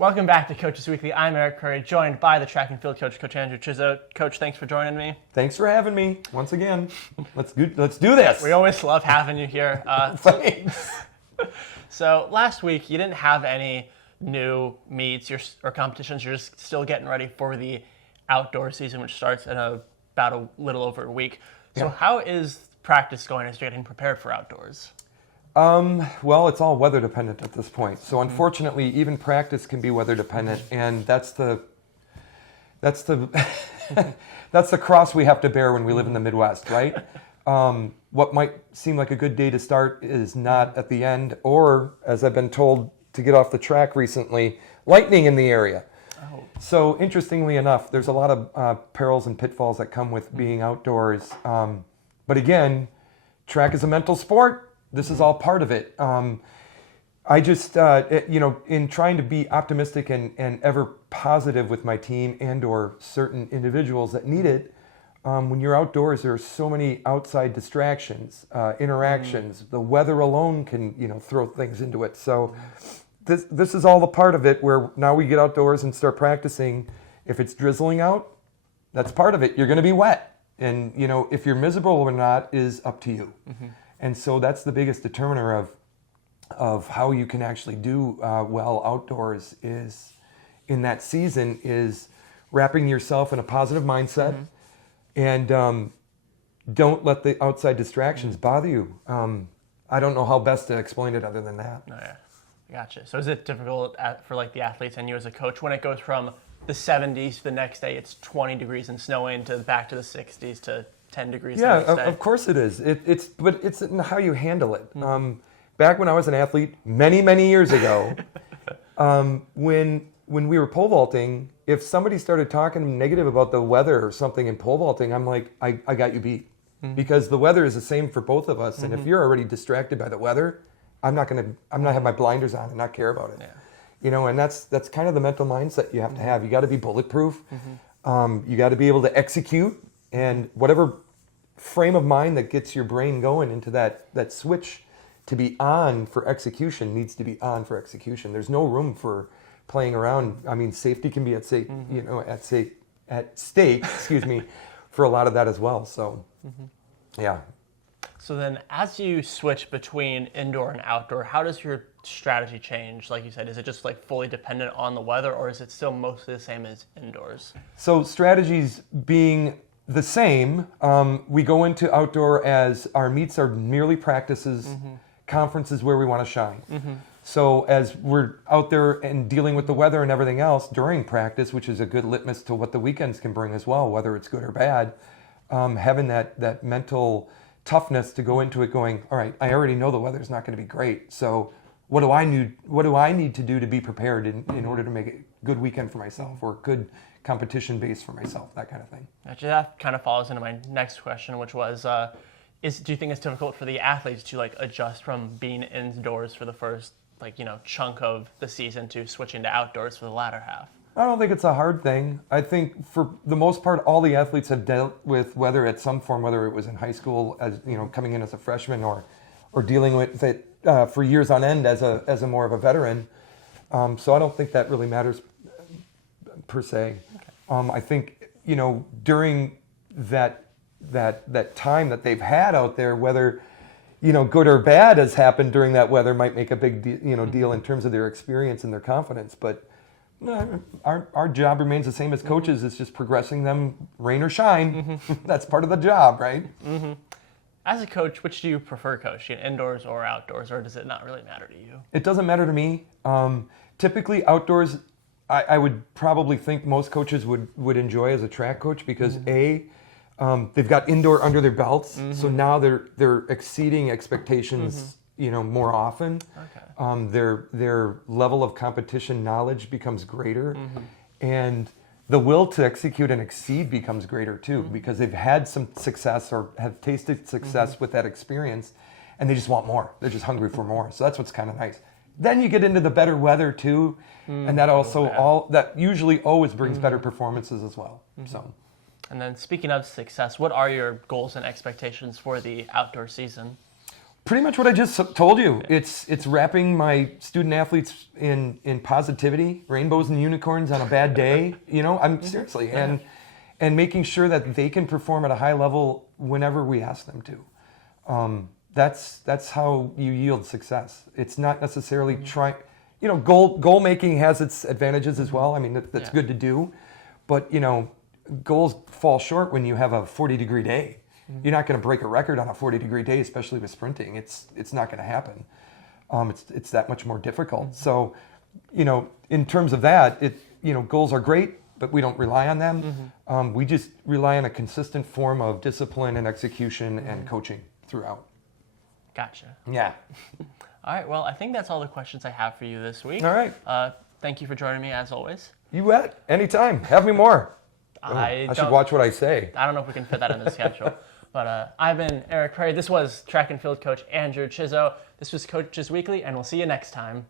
Welcome back to Coaches Weekly. I'm Eric Curry, joined by the track and field coach, Coach Andrew Chizzo. Coach, thanks for joining me. Thanks for having me once again. Let's do this. We always love having you here. Thanks. So last week, you didn't have any new meets or competitions. You're just still getting ready for the outdoor season, which starts in about a little over a week. So How is practice going as you're getting prepared for outdoors? Well, it's all weather dependent at this point. So unfortunately, even practice can be weather dependent, and that's the that's the cross we have to bear when we live in the Midwest, right? What might seem like a good day to start is not at the end, or as I've been told to get off the track recently, lightning in the area. Oh. So interestingly enough, there's a lot of perils and pitfalls that come with being outdoors. But again, track is a mental sport. This is all part of it. I just, in trying to be optimistic and ever positive with my team and or certain individuals that need it, when you're outdoors, there are so many outside distractions, interactions. The weather alone can, throw things into it. So this is all the part of it where now we get outdoors and start practicing. If it's drizzling out, that's part of it. You're going to be wet. And, if you're miserable or not is up to you. Mm-hmm. And so that's the biggest determiner of how you can actually do well outdoors is in that season is wrapping yourself in a positive mindset and don't let the outside distractions bother you. I don't know how best to explain it other than that. Oh, yeah. Gotcha. So is it difficult for the athletes and you as a coach when it goes from the 70s the next day it's 20 degrees and snowing to back to the 60s to 10 degrees the next day? Of course it is. But it's in how you handle it. Back when I was an athlete, many years ago, when we were pole vaulting, if somebody started talking negative about the weather or something in pole vaulting, I'm like, I got you beat. Because the weather is the same for both of us. And if you're already distracted by the weather, I'm not have my blinders on and not care about it. Yeah. And that's kind of the mental mindset you have to have. You got to be bulletproof. You got to be able to execute. And whatever frame of mind that gets your brain going into that switch to be on for execution needs to be on for execution. There's no room for playing around. I mean, safety can be at stake, at stake, for a lot of that as well. So, yeah. So then as you switch between indoor and outdoor, how does your strategy change? Like you said, is it just fully dependent on the weather or is it still mostly the same as indoors? So strategies being the same, we go into outdoor as our meets are merely practices, conferences where we want to shine. So as we're out there and dealing with the weather and everything else during practice, which is a good litmus to what the weekends can bring as well, whether it's good or bad, having that mental toughness to go into it going, all right, I already know the weather's not going to be great. So what do I need to do to be prepared in order to make it a good weekend for myself or good competition base for myself, that kind of thing. Actually, that kind of follows into my next question, which was, do you think it's difficult for the athletes to adjust from being indoors for the first chunk of the season to switching to outdoors for the latter half? I don't think it's a hard thing. I think for the most part, all the athletes have dealt with weather at some form, whether it was in high school as coming in as a freshman or dealing with it for years on end as a more of a veteran. So I don't think that really matters per se. Okay. I think during that time that they've had out there, whether good or bad has happened during that weather might make a big deal in terms of their experience and their confidence. But our job remains the same as coaches. It's just progressing them, rain or shine. That's part of the job, right? As a coach, which do you prefer coaching, indoors or outdoors, or does it not really matter to you? It doesn't matter to me. Typically outdoors, I would probably think most coaches would enjoy as a track coach because they've got indoor under their belts, so now they're exceeding expectations, more often. Okay. Their level of competition knowledge becomes greater, and the will to execute and exceed becomes greater too, because they've had some success or have tasted success with that experience, and they just want more. They're just hungry for more. So that's what's kind of nice. Then you get into the better weather too, and that also that usually always brings better performances as well. So. And then speaking of success, what are your goals and expectations for the outdoor season? Pretty much what I just told you. It's wrapping my student athletes in positivity, rainbows and unicorns on a bad day. I'm seriously, and making sure that they can perform at a high level whenever we ask them to. That's how you yield success. It's not necessarily trying. Goal making has its advantages as well. I mean, that's good to do, but goals fall short when you have a 40-degree day. You're not going to break a record on a 40-degree day, especially with sprinting. It's not going to happen. It's that much more difficult. So, in terms of that, goals are great, but we don't rely on them. We just rely on a consistent form of discipline and execution and coaching throughout. Gotcha. Yeah. All right. Well, I think that's all the questions I have for you this week. All right. Thank you for joining me as always. You bet. Anytime. Have me more. I should watch what I say. I don't know if we can fit that in the schedule. But I've been Eric Perry. This was track and field coach Andrew Chizzo. This was Coaches Weekly, and we'll see you next time.